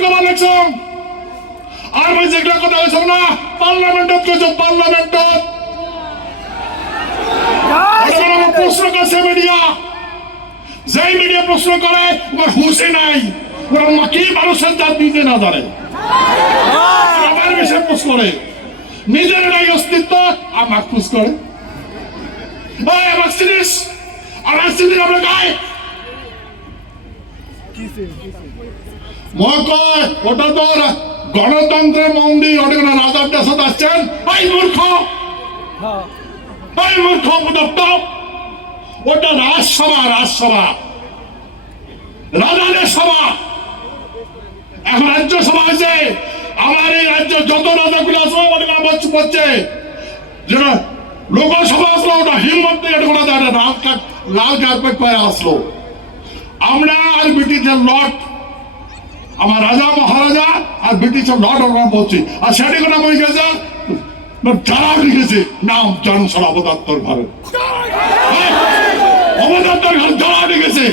কথা লাগছো আর ভাই যেগুলো কথা হয়েছে না পার্লামেন্টত কইছো পার্লামেন্টত আমার প্রশ্ন করছে মিডিয়া যেই মিডিয়া প্রশ্ন করে ওর হুঁশে নাই ওরা কি মানুষের জাত দিতে না জানে আমার বিষয়ে প্রশ্ন করে নিজের নাই অস্তিত্ব আমার খুশ করে আমার জিনিস আমরা গায়ে ওটা তো গণতন্ত্রের মন্দির ওটা রাজার দেশত আসছেন ভাই মূর্খ ওটা রাজসভা রাজাদের সভা এখন রাজ্য সভা আছে আমার এই রাজ্যের যত রাজাগুলো আসলো ওটা বলছে যেটা লোকসভা আসলো ওটা হিমত লাল কার্পেট পায়ে আসলো আমরা আর ব্রিটিশের লট আমার রাজা মহারাজা আর ব্রিটিশের লট আমরা বলছি আর সেটি কথা বলে গেছে যারা লিখেছে নাম জানো সারা অবদাত্তর ঘরে অবদাত্তর ঘর যারা লিখেছে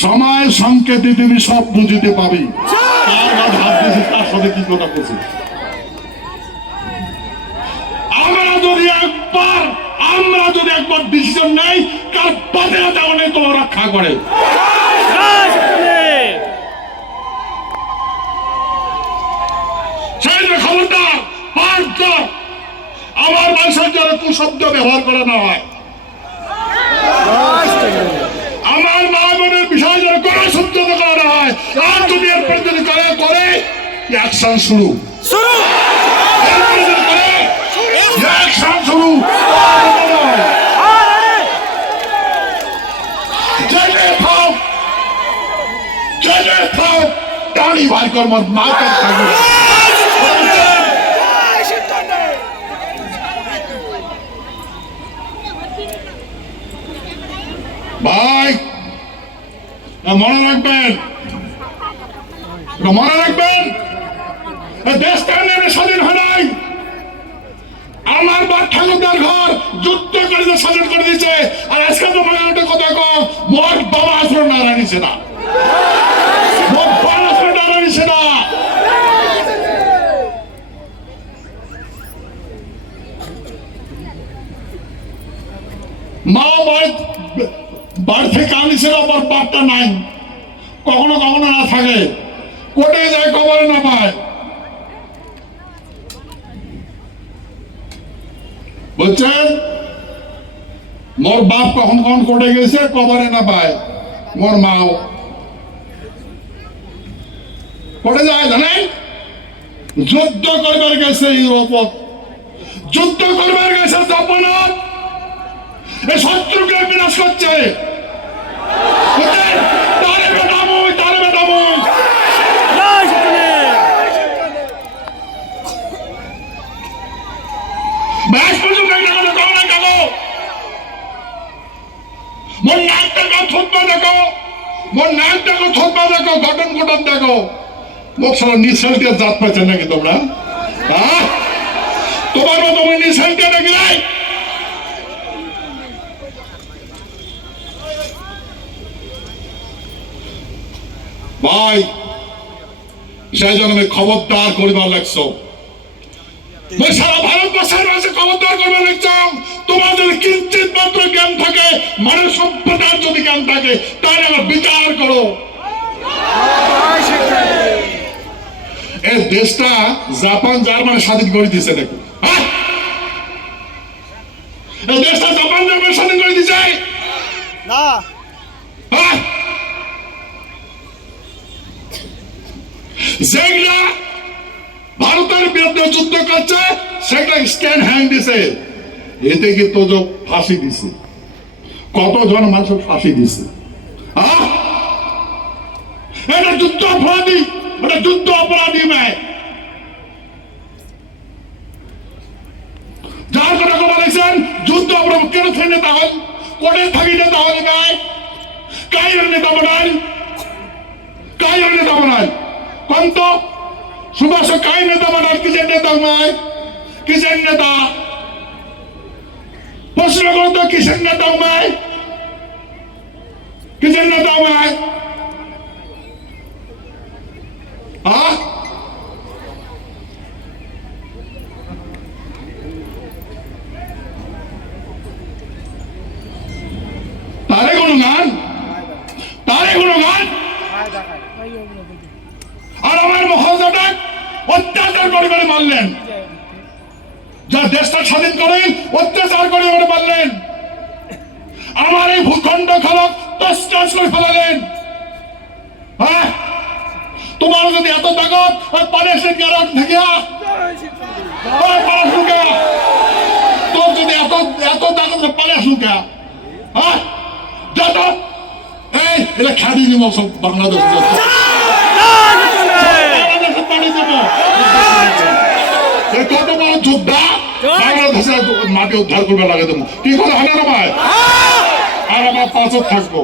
সময় সংকেতে তুমি সব বুঝিতে পাবি তার সাথে কি কথা করছে আমরা যদি একবার ডিসিশন নেই কার বাদে অনেক তোমার রক্ষা করে খবরদার আমার মানুষের জন্য কুশব্দ ব্যবহার করা না হয় আমার মা বোনের বিষয় যেন কোনো শব্দ করা না হয় আর যদি এরপরে যদি করে অ্যাকশন শুরু টানি ভাই কর্ম মার্কেট থাকবে ভাই মনে রাখবেন দেশ স্বাধীন হয় নাই আমার বাপ ঠাকুরদার ঘর যুদ্ধ করে স্বাধীন করে দিচ্ছে আর আজকে তো মনে একটা কথা মোট বাবা আসলে নাড়া নিছে না মা বাড়ি থেকে আনিছিল আবার বাপটা নাই কখনো কখনো না থাকে কোর্টে যায় খবরে না পায় বলছেন মোর বাপ কখন কখন কোর্টে গেছে খবরে না পায় মোর মাও কোর্টে যায় জানেন যুদ্ধ করবার গেছে ইউরোপত যুদ্ধ করবার গেছে জাপানত এই শত্রুকে বিনাশ করছে গঠন দেখো মোক সারা নিঃশ্বাসকে জাত পাইছে নাকি তোমরা তোমার মতো নিঃশ্বাসকে নাকি নাই ভাই সেই জন্য খবরদার করিবার লাগছো সারা ভারতবর্ষের মানুষের খবরদার করবার লাগছো তোমার যদি কিঞ্চিত মাত্র জ্ঞান থাকে মানব সভ্যতার যদি জ্ঞান থাকে তাহলে আমার বিচার করো এই দেশটা জাপান জার্মানি স্বাধীন করে দিয়েছে দেখো এই দেশটা জাপান জার্মানি স্বাধীন করে দিয়েছে না যেগুলা ভারতের বিরুদ্ধে যুদ্ধ করছে সেটা স্ট্যান্ড হ্যান্ড দিছে এতে কিন্তু ফাঁসি দিছে কতজন মানুষের ফাঁসি দিছে এটা যুদ্ধ অপরাধী ওটা যুদ্ধ অপরাধী নয় যার কথা বলেছেন যুদ্ধ অপরাধ কেন ফেলে তাহলে কোর্টে থাকি না তাহলে গায়ে কাই নেতা বানায় কন্ত সুভাষ কাই নেতা বানায় কিসের নেতা নয় কিসের নেতা প্রশ্ন করতো কিসের নেতা নয় কিসের নেতা নয় আর আমার মহারাজাটা অত্যাচার করে করে মারলেন, যা দেশটা স্বাধীন করেন অত্যাচার করে করে মারলেন, আমার এই ভূখণ্ড খলক তছনছ করে ফেলালেন। হ্যাঁ, তোমার যদি এত তাকত পারেসের গ্যারান থেকে তোর যদি এত এত তাকত পারেস লুকা, হ্যাঁ যত এই এটা খাদি দিব সব বাংলাদেশ পানি দেবো। কত বড় যোদ্ধা বাংলাদেশের মাটি উদ্ধার করবে লাগে দেবো, কি করে হবে না ভাই? আর আমার পাঁচক থাকবো।